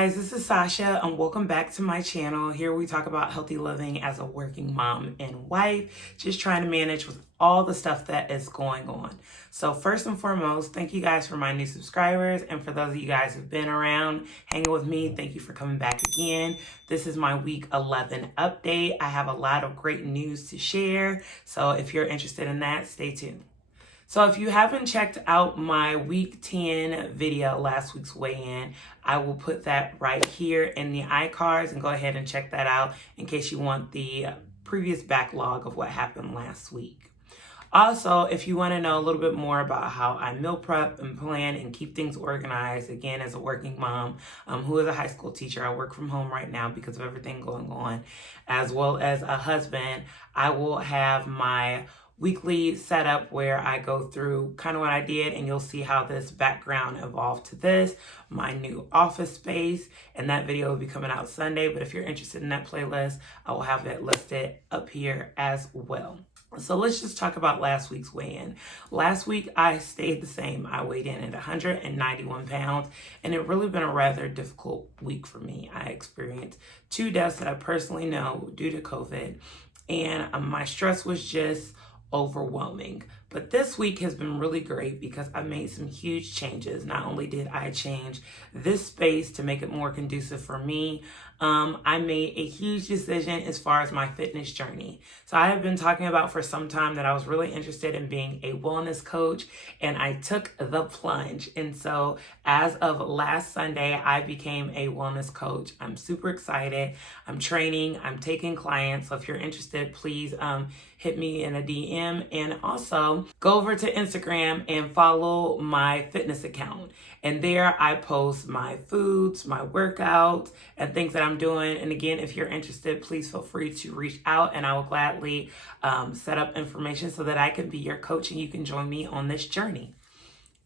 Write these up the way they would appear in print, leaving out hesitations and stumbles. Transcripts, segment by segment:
guys, this is Sasha and welcome back to my channel. Here we talk about healthy living as a working mom and wife, just trying to manage with all the stuff that is going on. So first and foremost, thank you guys for my new subscribers, and for those of you guys who've been around hanging with me, thank you for coming back again. This is my week 11 update. I have a lot of great news to share, so if you're interested in that, stay tuned. So if you haven't checked out my week 10 video, last week's weigh-in, I will put that right here in the iCards, and go ahead and check that out in case you want the previous backlog of what happened last week. Also, if you want to know a little bit more about how I meal prep and plan and keep things organized, again, as a working mom who is a high school teacher, I work from home right now because of everything going on, as well as a husband, I will have my weekly setup where I go through kind of what I did, and you'll see how this background evolved to this, my new office space, and that video will be coming out Sunday. But if you're interested in that playlist, I will have it listed up here as well. So let's just talk about last week's weigh-in. Last week, I stayed the same. I weighed in at 191 pounds, and it really been a rather difficult week for me. I experienced 2 deaths that I personally know due to COVID, and my stress was just overwhelming. But this week has been really great because I made some huge changes. Not only did I change this space to make it more conducive for me, I made a huge decision as far as my fitness journey. So I have been talking about for some time that I was really interested in being a wellness coach, and I took the plunge. And so as of last Sunday, I became a wellness coach. I'm super excited. I'm training, I'm taking clients. So if you're interested, please hit me in a DM, and also go over to Instagram and follow my fitness account. And there I post my foods, my workouts, and things that I'm doing. And again, if you're interested, please feel free to reach out, and I will gladly set up information so that I can be your coach and you can join me on this journey.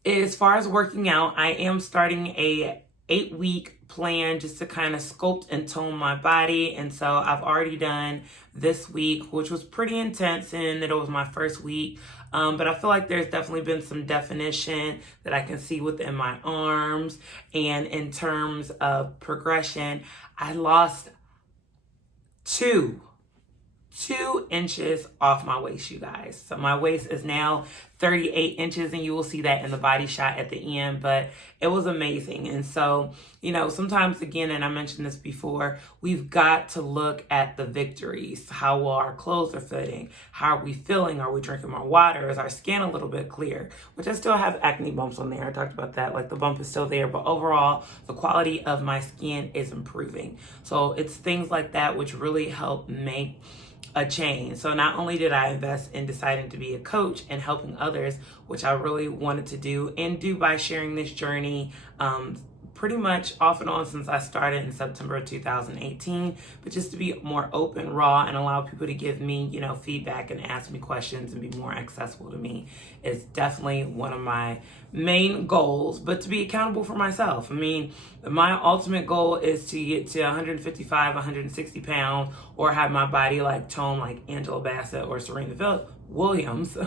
As far as working out, I am starting a 8-week plan just to kind of sculpt and tone my body. And so I've already done this week, which was pretty intense, and it was my first week. But I feel like there's definitely been some definition that I can see within my arms. And in terms of progression, I lost 2 inches off my waist, you guys. So my waist is now 38 inches, and you will see that in the body shot at the end, but it was amazing. And so, you know, sometimes, again, and I mentioned this before, we've got to look at the victories. How well our clothes are fitting. How are we feeling? Are we drinking more water? Is our skin a little bit clear? Which I still have acne bumps on there. I talked about that. Like, the bump is still there, but overall, the quality of my skin is improving. So it's things like that which really help make a change. So not only did I invest in deciding to be a coach and helping others, which I really wanted to do, and do by sharing this journey pretty much off and on since I started in September of 2018, but just to be more open, raw, and allow people to give me, you know, feedback and ask me questions and be more accessible to me is definitely one of my main goals. But to be accountable for myself. I mean, my ultimate goal is to get to 155, 160 pounds, or have my body like tone like Angela Bassett or Serena Williams.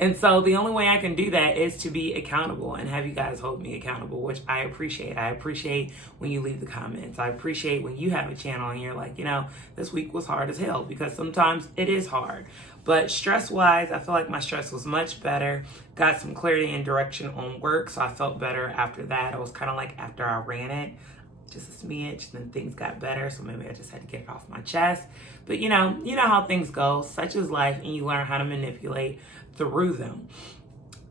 And so the only way I can do that is to be accountable and have you guys hold me accountable, which I appreciate. I appreciate when you leave the comments. I appreciate when you have a channel and you're like, you know, this week was hard as hell, because sometimes it is hard. But stress-wise, I feel like my stress was much better. Got some clarity and direction on work, so I felt better after that. It was kind of like after I ran it, just a smidge, then things got better, so maybe I just had to get it off my chest. But you know how things go. Such is life, and you learn how to manipulate through them.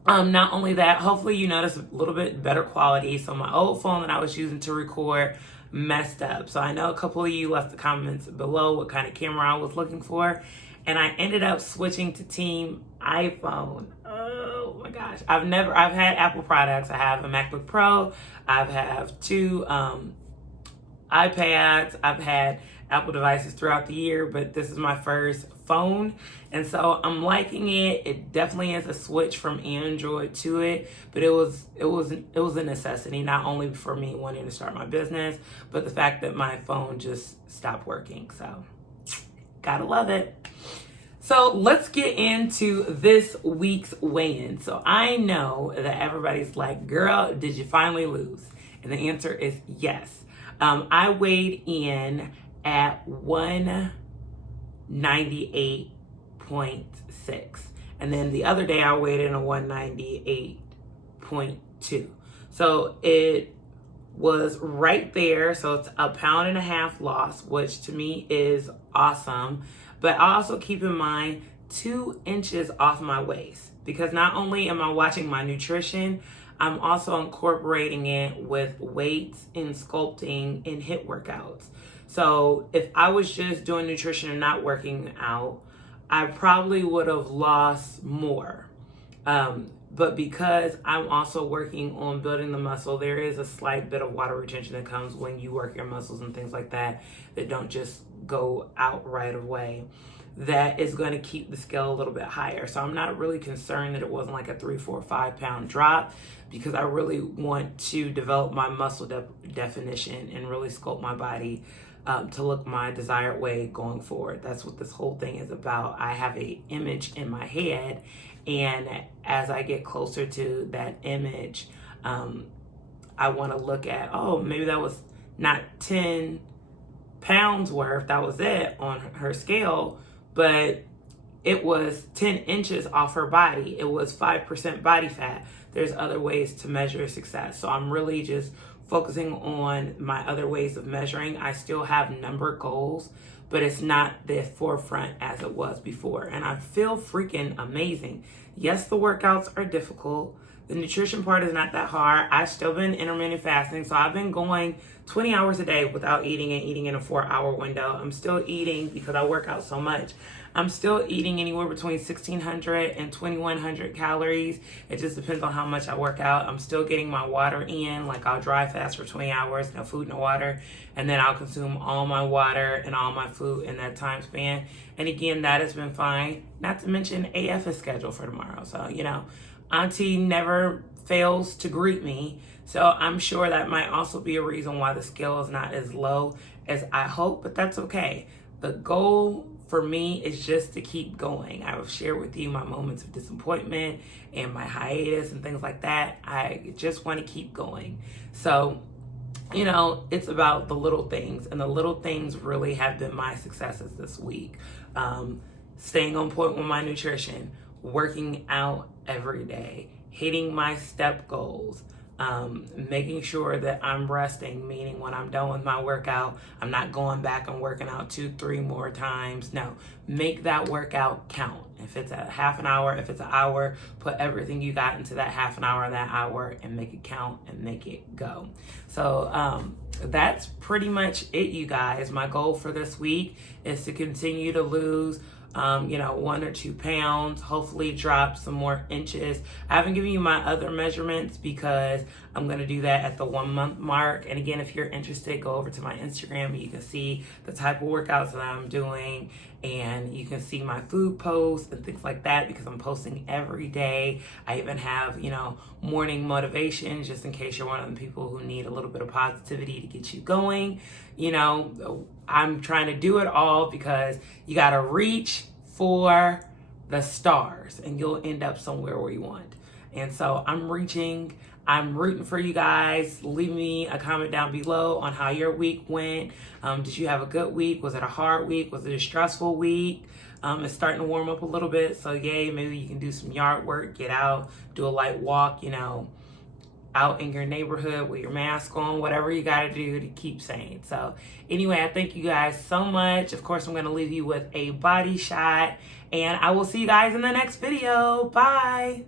Not only that, hopefully you notice a little bit better quality. So my old phone that I was using to record messed up. So I know a couple of you left the comments below what kind of camera I was looking for, and I ended up switching to Team iPhone. Oh my gosh. I've had Apple products. I have a MacBook Pro. I've have 2 iPads. I've had Apple devices throughout the year, but this is my first phone, and so I'm liking it. It definitely is a switch from Android to it, but it was a necessity, not only for me wanting to start my business, but the fact that my phone just stopped working. So gotta love it. So let's get into this week's weigh-in. So I know that everybody's like, girl, did you finally lose? And the answer is yes. I weighed in at 198.6. And then the other day I weighed in at 198.2. So it was right there. So it's a pound and a half loss, which to me is awesome. But I also keep in mind 2 inches off my waist, because not only am I watching my nutrition, I'm also incorporating it with weights and sculpting and HIIT workouts. So if I was just doing nutrition and not working out, I probably would have lost more. But because I'm also working on building the muscle, there is a slight bit of water retention that comes when you work your muscles and things like that don't just go out right away. That is going to keep the scale a little bit higher. So I'm not really concerned that it wasn't like a 3, 4, 5 pound drop, because I really want to develop my muscle definition and really sculpt my body to look my desired way going forward. That's what this whole thing is about. I have an image in my head, and as I get closer to that image, I want to look at, oh, maybe that was not 10 pounds worth, that was it on her scale, but it was 10 inches off her body. It was 5% body fat. There's other ways to measure success. So I'm really just focusing on my other ways of measuring. I still have number goals, but it's not the forefront as it was before. And I feel freaking amazing. Yes, the workouts are difficult. The nutrition part is not that hard. I've still been intermittent fasting, so I've been going 20 hours a day without eating and eating in a 4-hour window. I'm still eating because I work out so much. I'm still eating anywhere between 1,600 and 2,100 calories. It just depends on how much I work out. I'm still getting my water in. Like, I'll dry fast for 20 hours, no food, no water, and then I'll consume all my water and all my food in that time span. And again, that has been fine. Not to mention AF is scheduled for tomorrow. So, you know, Auntie never fails to greet me. So I'm sure that might also be a reason why the scale is not as low as I hope, but that's okay. The goal for me is just to keep going. I've shared with you my moments of disappointment and my hiatus and things like that. I just want to keep going. So, you know, it's about the little things, and the little things really have been my successes this week. Staying on point with my nutrition, working out every day, hitting my step goals, making sure that I'm resting, meaning when I'm done with my workout, I'm not going back and working out 2-3 more times. No, make that workout count. If it's a half an hour, if it's an hour, put everything you got into that half an hour, that hour, and make it count and make it go. So that's pretty much it, you guys. My goal for this week is to continue to lose 1 or 2 pounds, hopefully drop some more inches. I haven't given you my other measurements because I'm going to do that at the 1 month mark. And again, if you're interested, go over to my Instagram and you can see the type of workouts that I'm doing, and you can see my food posts and things like that, because I'm posting every day. I even have, morning motivation, just in case you're one of the people who need a little bit of positivity to get you going. I'm trying to do it all because you got to reach for the stars and you'll end up somewhere where you want. And so I'm rooting for you guys. Leave me a comment down below on how your week went. Did you have a good week? Was it a hard week? Was it a stressful week? It's starting to warm up a little bit. So yay, maybe you can do some yard work, get out, do a light walk, out in your neighborhood with your mask on, whatever you got to do to keep sane. So anyway, I thank you guys so much. Of course, I'm going to leave you with a body shot, and I will see you guys in the next video. Bye.